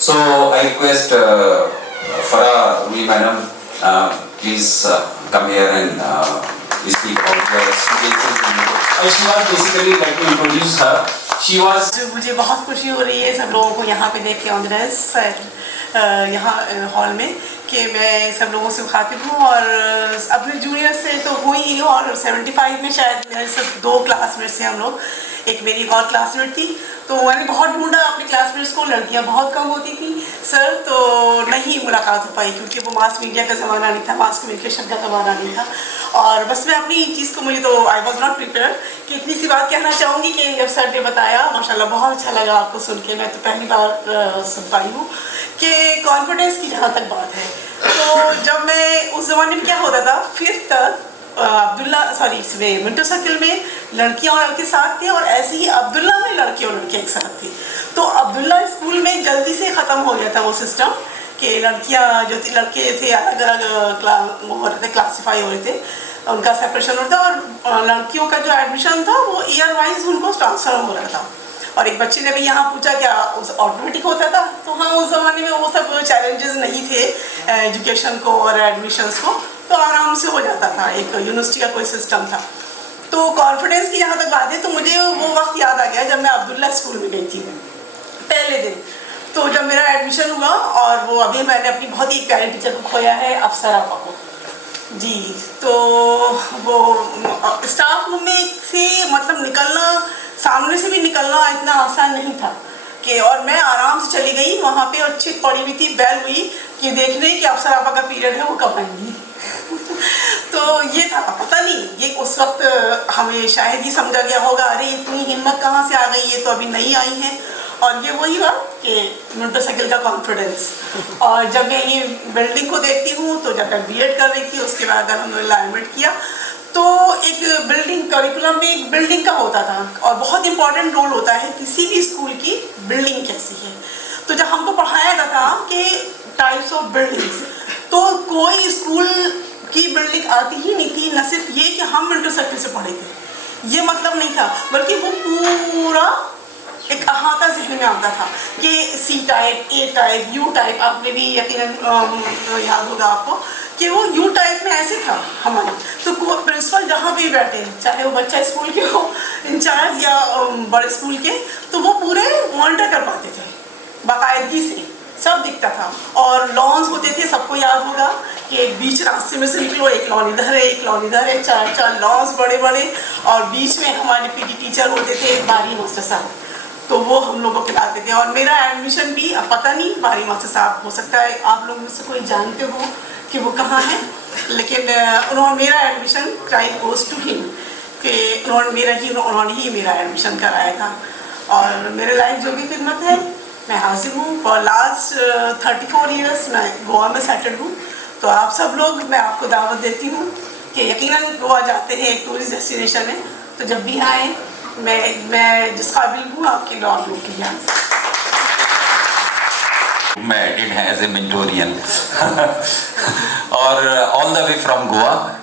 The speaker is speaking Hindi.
So I request Farah Rui madam, please come here and speak about your experiences. She was basically, like to introduce her. She was. मुझे बहुत खुशी हो रही है सब लोगों को यहाँ पे देख के ऑनरेस यहाँ हॉल में कि मैं सब लोगों से मुखातिब हूँ और अपने जूनियर से तो हुई ही और 75 में शायद मेरे सब 2 क्लासमेट्स थे हम लोग, एक मेरी और क्लासमेट थी। तो मैंने बहुत ढूंढा अपने क्लासमेट्स को, लड़कियाँ बहुत कम होती थी सर, तो नहीं मुलाकात हो पाई क्योंकि वो मास मीडिया का ज़माना नहीं था, मास कम्युनिकेशन का ज़माना नहीं था। और बस मैं अपनी चीज़ को, मुझे तो आई वॉज नॉट प्रिपेयर कि इतनी सी बात कहना चाहूँगी कि जब सर ने बताया माशाल्लाह बहुत अच्छा लगा आपको सुन के, मैं तो पहली बार सुन पाई हूँ कि कॉन्फिडेंस की जहाँ तक बात है। तो जब मैं उस ज़माने में क्या होता था, 5th तक मिंटो सर्किल में लड़कियां और लड़के साथ थे और ऐसे ही अब्दुल्ला में लड़के और लड़के एक साथ थे। तो अब्दुल्ला स्कूल में जल्दी से ख़त्म हो गया था वो सिस्टम कि लड़कियां जो थी, लड़के थे अलग अलग हो रहे थे, क्लासीफाई हो रहे थे, उनका सेपरेशन होता था और लड़कियों का जो एडमिशन था वो ईयर वाइज उनको ट्रांसफ़र हो रहा था। और एक बच्चे ने भी यहाँ पूछा क्या ऑटोमेटिक होता था, तो हाँ उस ज़माने में वो सब चैलेंजेस नहीं थे एजुकेशन को और एडमिशन्स को, तो आराम से हो जाता था, एक यूनिवर्सिटी का कोई सिस्टम था। तो कॉन्फिडेंस की जहाँ तक बात है तो मुझे वो वक्त याद आ गया जब मैं अब्दुल्ला स्कूल में गई थी पहले दिन। तो जब मेरा एडमिशन हुआ और वो अभी मैंने अपनी बहुत ही प्यारी टीचर को खोया है, अफसर आपा को जी। तो वो स्टाफ रूम में से मतलब निकलना, सामने से भी निकलना इतना आसान नहीं था कि, और मैं आराम से चली गई वहाँ पे और चिट पड़ी हुई थी, बेल हुई कि देखने कि अफसर आपा का पीरियड है वो कब आएंगी। तो ये था, पता नहीं ये उस वक्त हमें शायद ही समझा गया होगा अरे इतनी हिम्मत कहाँ से आ गई, ये तो अभी नहीं आई हैं। और ये वही बात कि मिंटो सर्किल का कॉन्फिडेंस। और जब मैं ये बिल्डिंग को देखती हूँ तो जब मैं बीएड कर रही थी उसके बाद हमने अलाइनमेंट किया तो एक बिल्डिंग करिकुलम में एक बिल्डिंग का होता था और बहुत इंपॉर्टेंट रोल होता है किसी भी स्कूल की बिल्डिंग कैसी है। तो जब हमको पढ़ाया जाता था कि टाइप्स ऑफ बिल्डिंग्स, तो कोई स्कूल की बिल्डिंग आती ही नहीं थी, न सिर्फ ये कि हम मिंटो सर्किल से पढ़े थे, ये मतलब नहीं था, बल्कि वो पूरा एक अहाता जहन में आता था कि C type, A type, U type, आप में भी यकीनन याद होगा आपको कि वो यू टाइप में ऐसे था हमारे। तो प्रिंसिपल जहाँ भी बैठे, चाहे वो बच्चा स्कूल के हो, इंचार्ज या बड़े स्कूल के, तो वो पूरे मॉनिटर कर पाते थे बाकायदगी से, सब दिखता था। और लॉन्स होते थे, सबको याद होगा कि एक बीच रास्ते में से निकलो, एक लॉन इधर है, एक लॉन इधर है, 4 लॉन्स बड़े बड़े, और बीच में हमारे पीटी टीचर होते थे बारी मास्टर साहब, तो वो हम लोगों के लाते थे। और मेरा एडमिशन भी, अब पता नहीं बारी मास्टर साहब हो सकता है आप लोग में से कोई जानते हो कि वो कहाँ है, लेकिन उन्होंने मेरा admission crime goes to him कि उन्होंने ही मेरा एडमिशन कराया था। और मेरे लाइफ जो भी खिदमत है, मैं हाजिर हूँ। फॉर लास्ट 34 ईयर्स मैं गोवा में सेटल हूँ। तो आप सब लोग, मैं आपको दावत देती हूँ कि यकीनन गोवा जाते हैं, एक टूरिस्ट डेस्टिनेशन है, तो जब भी आएँ मैं जिस काबिल हूँ आपके लॉ लोग की जान। मैं एडिड है एज ए मेंटोरियन और all the way from Goa.